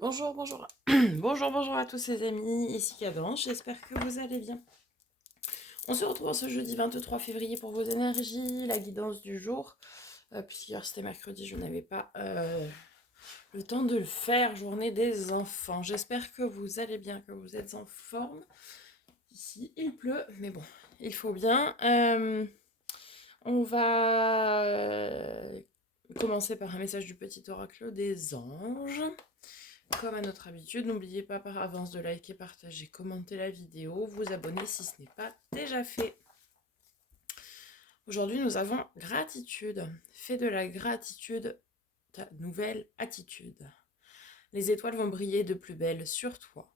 Bonjour, bonjour. Bonjour, bonjour à tous les amis, ici Cadence, j'espère que vous allez bien. On se retrouve ce jeudi 23 février pour vos énergies, la guidance du jour. Puisqu'hier c'était mercredi, je n'avais pas le temps de le faire, journée des enfants. J'espère que vous allez bien, que vous êtes en forme. Ici il pleut, mais bon, il faut bien. On va commencer par un message du petit oracle des anges. Comme à notre habitude, n'oubliez pas par avance de liker, partager, commenter la vidéo, vous abonner si ce n'est pas déjà fait. Aujourd'hui, nous avons gratitude. Fais de la gratitude ta nouvelle attitude. Les étoiles vont briller de plus belle sur toi.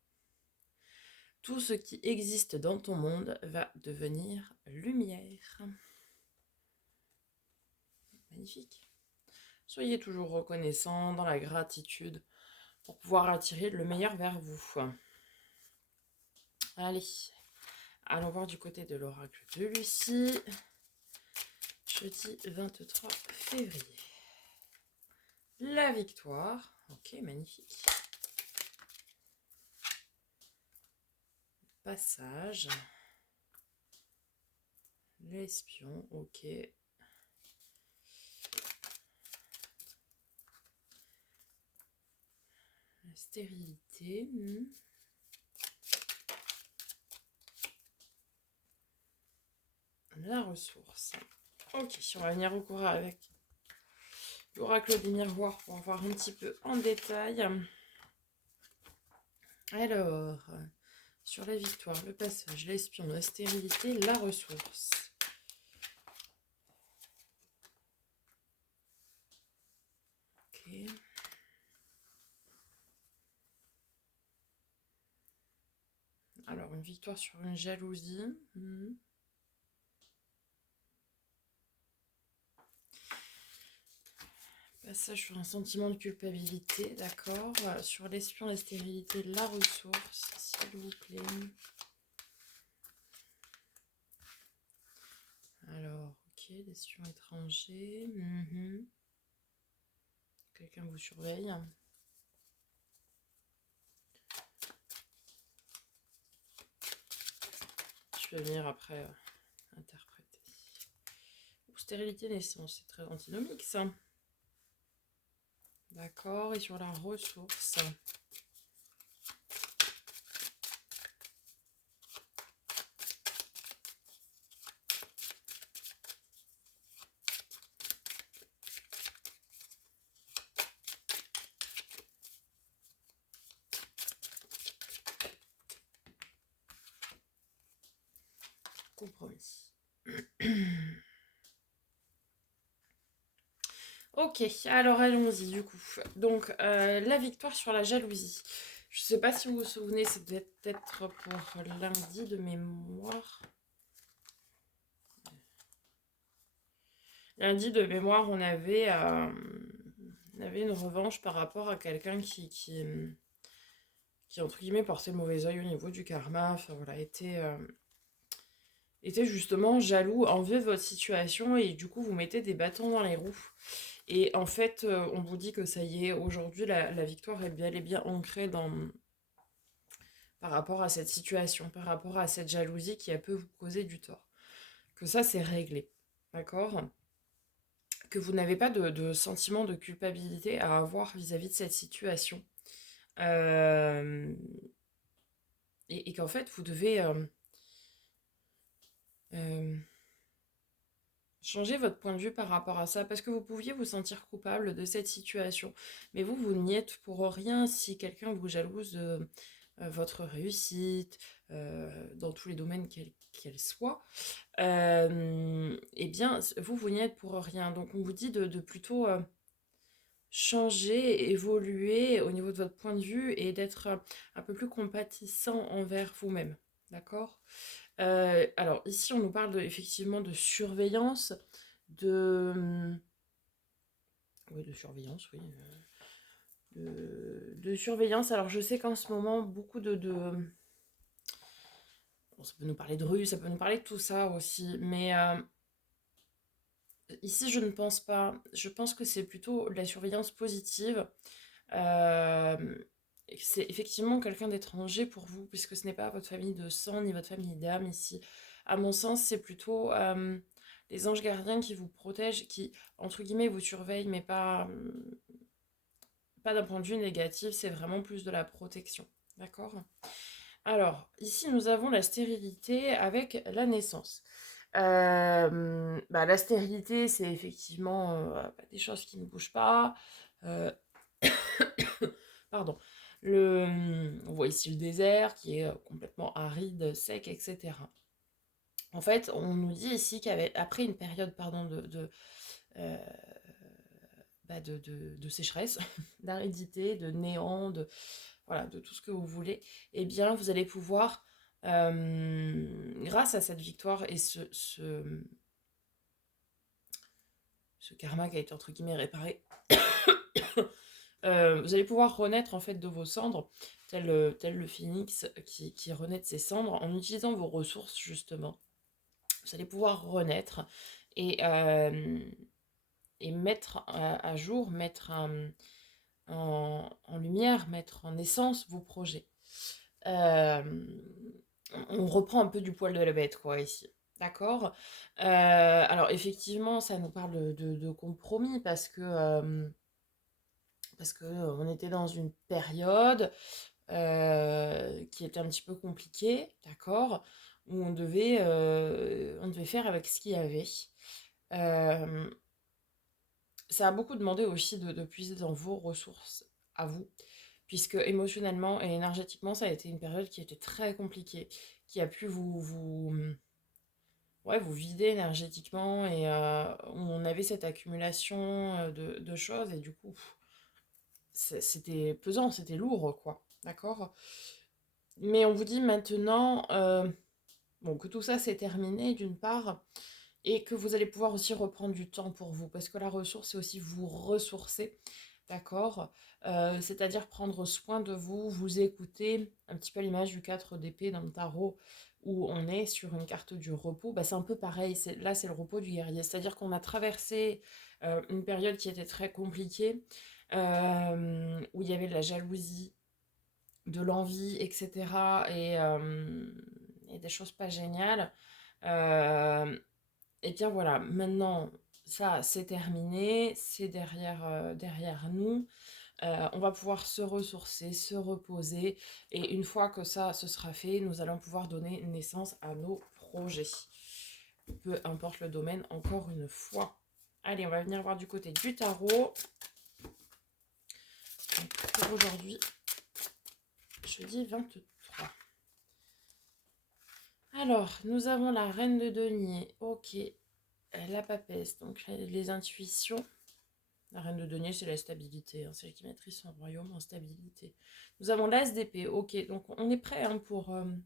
Tout ce qui existe dans ton monde va devenir lumière. Magnifique. Soyez toujours reconnaissants dans la gratitude pour pouvoir attirer le meilleur vers vous. Allez, allons voir du côté de l'oracle de Lucie. Jeudi 23 février. La victoire. Ok, magnifique. Passage. L'espion. Ok. La stérilité. La ressource. Ok, on va venir au courant avec l'oracle des miroirs pour en voir un petit peu en détail. Alors, sur la victoire, le passage, l'espion, la stérilité, la ressource. Ok. Alors, une victoire sur une jalousie. Passage sur un sentiment de culpabilité, d'accord. Sur l'espion, la stérilité, la ressource, s'il vous plaît. Alors, ok, l'espion étranger. Quelqu'un vous surveille. Je vais venir après interpréter. Stérilité, naissance, c'est très antinomique ça. D'accord, et sur la ressource. Compromis. Ok, alors allons-y du coup. Donc, la victoire sur la jalousie. Je ne sais pas si vous vous souvenez, c'est peut-être pour lundi de mémoire. Lundi de mémoire, on avait une revanche par rapport à quelqu'un qui entre guillemets, portait le mauvais oeil au niveau du karma. Enfin voilà, était justement jaloux, envieux de votre situation et du coup, vous mettez des bâtons dans les roues. Et en fait, on vous dit que ça y est, aujourd'hui, la victoire est bel et bien ancrée par rapport à cette situation, par rapport à cette jalousie qui a pu vous causer du tort. Que ça, c'est réglé. D'accord ? Que vous n'avez pas de sentiment de culpabilité à avoir vis-à-vis de cette situation. Euh, et qu'en fait, vous devez changer votre point de vue par rapport à ça, parce que vous pouviez vous sentir coupable de cette situation. Mais vous n'y êtes pour rien si quelqu'un vous jalouse de votre réussite, dans tous les domaines qu'elle soit. Eh bien, vous n'y êtes pour rien. Donc, on vous dit de plutôt changer, évoluer au niveau de votre point de vue et d'être un peu plus compatissant envers vous-même. D'accord ? Alors, ici, on nous parle effectivement de surveillance, de... Oui, de surveillance, oui. De surveillance. Alors, je sais qu'en ce moment, beaucoup bon, ça peut nous parler de rue, ça peut nous parler de tout ça aussi, mais ici, je ne pense pas. Je pense que c'est plutôt de la surveillance positive. Euh, c'est effectivement quelqu'un d'étranger pour vous, puisque ce n'est pas votre famille de sang ni votre famille d'âme ici. À mon sens, c'est plutôt les anges gardiens qui vous protègent, qui, entre guillemets, vous surveillent, mais pas d'un point de vue négatif, c'est vraiment plus de la protection. D'accord? Alors, ici, nous avons la stérilité avec la naissance. La stérilité, c'est effectivement des choses qui ne bougent pas. Euh, Pardon. On voit ici le désert qui est complètement aride, sec, etc. En fait, on nous dit ici qu'après une période euh, de sécheresse, d'aridité, de néant, voilà, de tout ce que vous voulez, eh bien, vous allez pouvoir, grâce à cette victoire et ce karma qui a été entre guillemets réparé, vous allez pouvoir renaître en fait de vos cendres, tel le phénix qui renaît de ses cendres, en utilisant vos ressources justement. Vous allez pouvoir renaître et, mettre à jour, mettre en lumière, mettre en essence vos projets. On reprend un peu du poil de la bête, quoi, ici. D'accord. Alors, effectivement, ça nous parle de compromis parce que on était dans une période qui était un petit peu compliquée, d'accord, où on devait faire avec ce qu'il y avait. Euh, Ça a beaucoup demandé aussi de puiser dans vos ressources à vous, puisque émotionnellement et énergétiquement, ça a été une période qui était très compliquée, qui a pu ouais, vous vider énergétiquement et où on avait cette accumulation de choses et du coup, c'était pesant, c'était lourd, quoi. D'accord? Mais on vous dit maintenant bon, que tout ça c'est terminé d'une part et que vous allez pouvoir aussi reprendre du temps pour vous parce que la ressource c'est aussi vous ressourcer, d'accord. C'est-à-dire prendre soin de vous, vous écouter, un petit peu à l'image du 4 d'épée dans le tarot où on est sur une carte du repos. Bah, c'est un peu pareil, là c'est le repos du guerrier, c'est-à-dire qu'on a traversé une période qui était très compliquée, où il y avait de la jalousie, de l'envie, etc. Et des choses pas géniales. Euh, et bien voilà, maintenant, ça c'est terminé, c'est derrière nous. On va pouvoir se ressourcer, se reposer. Et une fois que ça se sera fait, nous allons pouvoir donner naissance à nos projets. Peu importe le domaine, encore une fois. Allez, on va venir voir du côté du tarot. Donc, pour aujourd'hui, jeudi 23. Alors, nous avons la reine de denier. Ok. La papesse, donc les intuitions. La reine de denier, c'est la stabilité. Hein, c'est elle qui maîtrise son royaume en stabilité. Nous avons l'as d'épée. Ok, donc on est prêt hein, pour un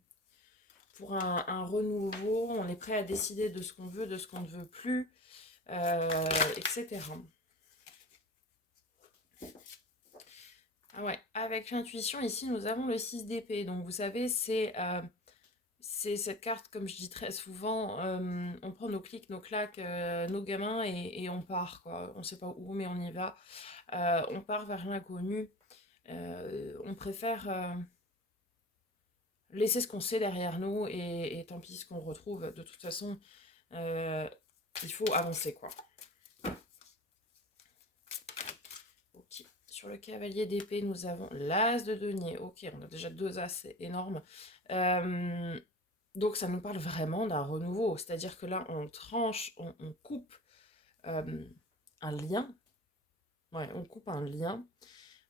renouveau. On est prêt à décider de ce qu'on veut, de ce qu'on ne veut plus, etc. Ah ouais, avec l'intuition, ici, nous avons le 6 d'épée. Donc, vous savez, c'est cette carte, comme je dis très souvent, on prend nos clics, nos claques, nos gamins et on part, quoi. On ne sait pas où, mais on y va. On part vers l'inconnu. On préfère laisser ce qu'on sait derrière nous et tant pis ce qu'on retrouve. De toute façon, il faut avancer, quoi. Ok. Sur le cavalier d'épée, nous avons l'as de denier. Ok, on a déjà 2 as, c'est énorme. Donc ça nous parle vraiment d'un renouveau. C'est-à-dire que là, on tranche, on coupe un lien. Ouais, on coupe un lien.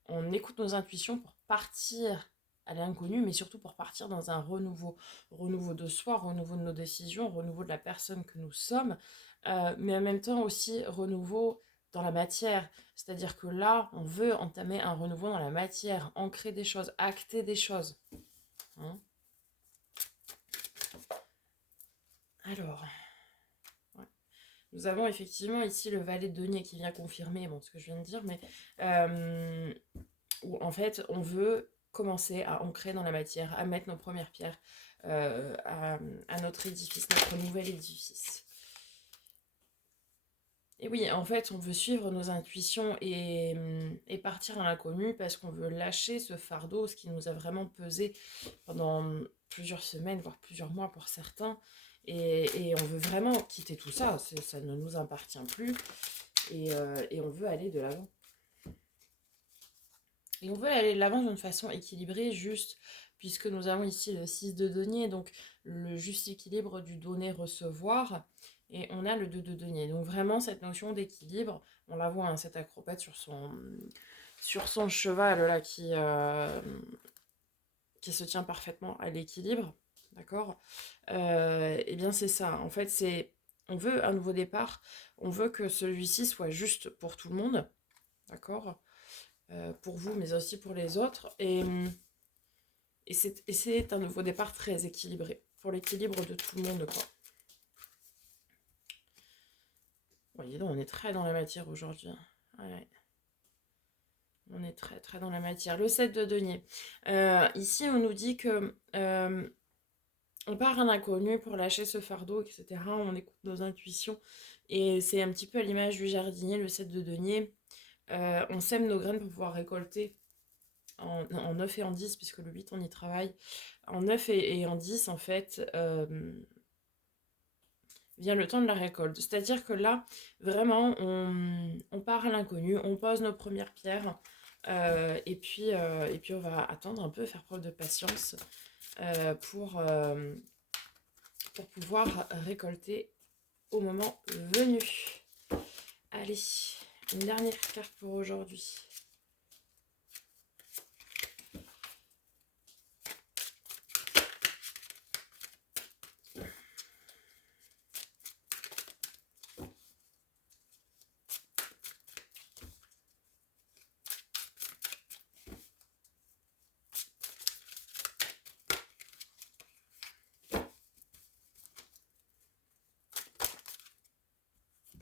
On écoute nos intuitions pour partir à l'inconnu, mais surtout pour partir dans un renouveau. Renouveau de soi, renouveau de nos décisions, renouveau de la personne que nous sommes, mais en même temps aussi renouveau dans la matière. C'est-à-dire que là, on veut entamer un renouveau dans la matière, ancrer des choses, acter des choses. Hein. Alors, ouais. Nous avons effectivement ici le valet de denier qui vient confirmer bon, ce que je viens de dire, mais où en fait on veut commencer à ancrer dans la matière, à mettre nos premières pierres à notre édifice, notre nouvel édifice. Et oui, en fait, on veut suivre nos intuitions et partir à l'inconnu parce qu'on veut lâcher ce fardeau, ce qui nous a vraiment pesé pendant plusieurs semaines, voire plusieurs mois pour certains. Et on veut vraiment quitter tout ça, ça ne nous appartient plus. Et on veut aller de l'avant. Et on veut aller de l'avant d'une façon équilibrée, juste, puisque nous avons ici le 6 de denier, donc le juste équilibre du donner-recevoir, et on a le 2 de denier. Donc vraiment, cette notion d'équilibre, on la voit, hein, cet acrobate sur son cheval, là, qui se tient parfaitement à l'équilibre, d'accord. Eh bien, c'est ça. En fait, on veut un nouveau départ, on veut que celui-ci soit juste pour tout le monde, d'accord, pour vous, mais aussi pour les autres. Et c'est un nouveau départ très équilibré, pour l'équilibre de tout le monde, quoi. Bon, dis donc, on est très dans la matière aujourd'hui. Ouais. On est très très dans la matière. Le 7 de denier. Ici, on nous dit que on part à l'inconnu pour lâcher ce fardeau, etc. On écoute nos intuitions. Et c'est un petit peu à l'image du jardinier, le 7 de denier. On sème nos graines pour pouvoir récolter en 9 et en 10, puisque le 8, on y travaille. En 9 et en 10, en fait, vient le temps de la récolte. C'est-à-dire que là, vraiment, on part à l'inconnu, on pose nos premières pierres, et puis on va attendre un peu, faire preuve de patience pour pouvoir récolter au moment venu. Allez, une dernière carte pour aujourd'hui.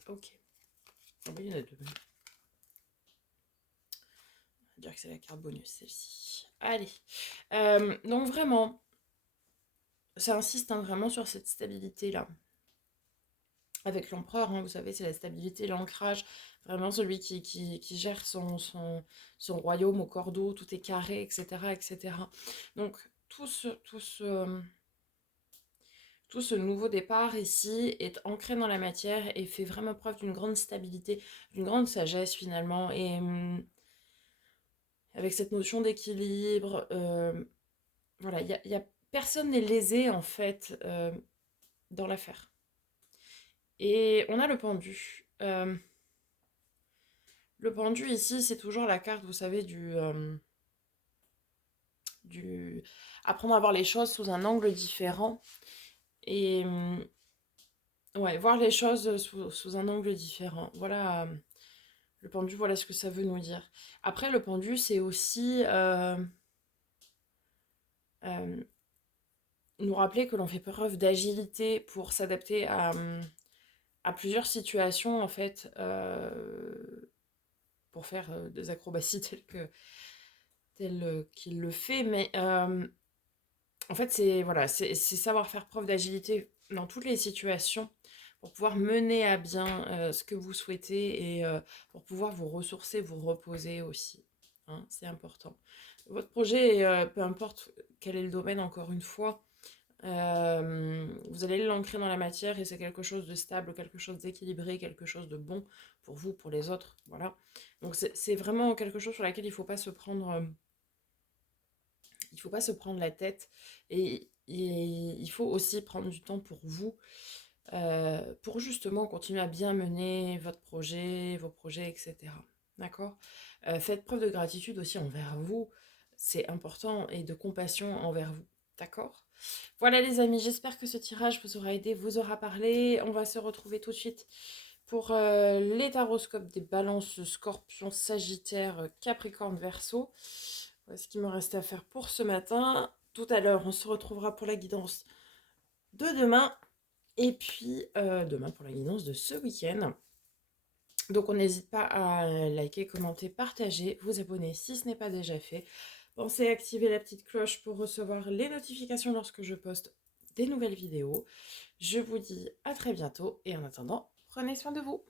Ok. Oh, il y en a deux. On va dire que c'est la carte bonus, celle-ci. Allez. Donc vraiment, ça insiste, hein, vraiment sur cette stabilité-là. Avec l'empereur, hein, vous savez, c'est la stabilité, l'ancrage. Vraiment celui qui gère son royaume au cordeau, tout est carré, etc. etc. Donc tout ce nouveau départ ici est ancré dans la matière et fait vraiment preuve d'une grande stabilité, d'une grande sagesse finalement. Et avec cette notion d'équilibre, voilà, personne n'est lésé en fait dans l'affaire. Et on a le pendu. Le pendu ici, c'est toujours la carte, vous savez, du apprendre à voir les choses sous un angle différent. Et ouais, voir les choses sous un angle différent. Voilà, le pendu, voilà ce que ça veut nous dire. Après, le pendu, c'est aussi nous rappeler que l'on fait preuve d'agilité pour s'adapter à plusieurs situations, en fait, pour faire des acrobaties telles qu'il le fait. Mais en fait, c'est savoir faire preuve d'agilité dans toutes les situations pour pouvoir mener à bien ce que vous souhaitez et pour pouvoir vous ressourcer, vous reposer aussi. Hein, c'est important. Votre projet, peu importe quel est le domaine, encore une fois, vous allez l'ancrer dans la matière et c'est quelque chose de stable, quelque chose d'équilibré, quelque chose de bon pour vous, pour les autres. Voilà. Donc c'est vraiment quelque chose sur laquelle il ne faut pas se prendre... il ne faut pas se prendre la tête et il faut aussi prendre du temps pour vous, pour justement continuer à bien mener votre projet, vos projets, etc. D'accord. Faites preuve de gratitude aussi envers vous, c'est important, et de compassion envers vous. D'accord. Voilà les amis, j'espère que ce tirage vous aura aidé, vous aura parlé. On va se retrouver tout de suite pour les taroscopes des balances, scorpions, sagittaire, capricorne, verseau. Voilà ce qu'il me reste à faire pour ce matin. Tout à l'heure, on se retrouvera pour la guidance de demain. Et puis demain pour la guidance de ce week-end. Donc on n'hésite pas à liker, commenter, partager, vous abonner si ce n'est pas déjà fait. Pensez à activer la petite cloche pour recevoir les notifications lorsque je poste des nouvelles vidéos. Je vous dis à très bientôt et en attendant, prenez soin de vous.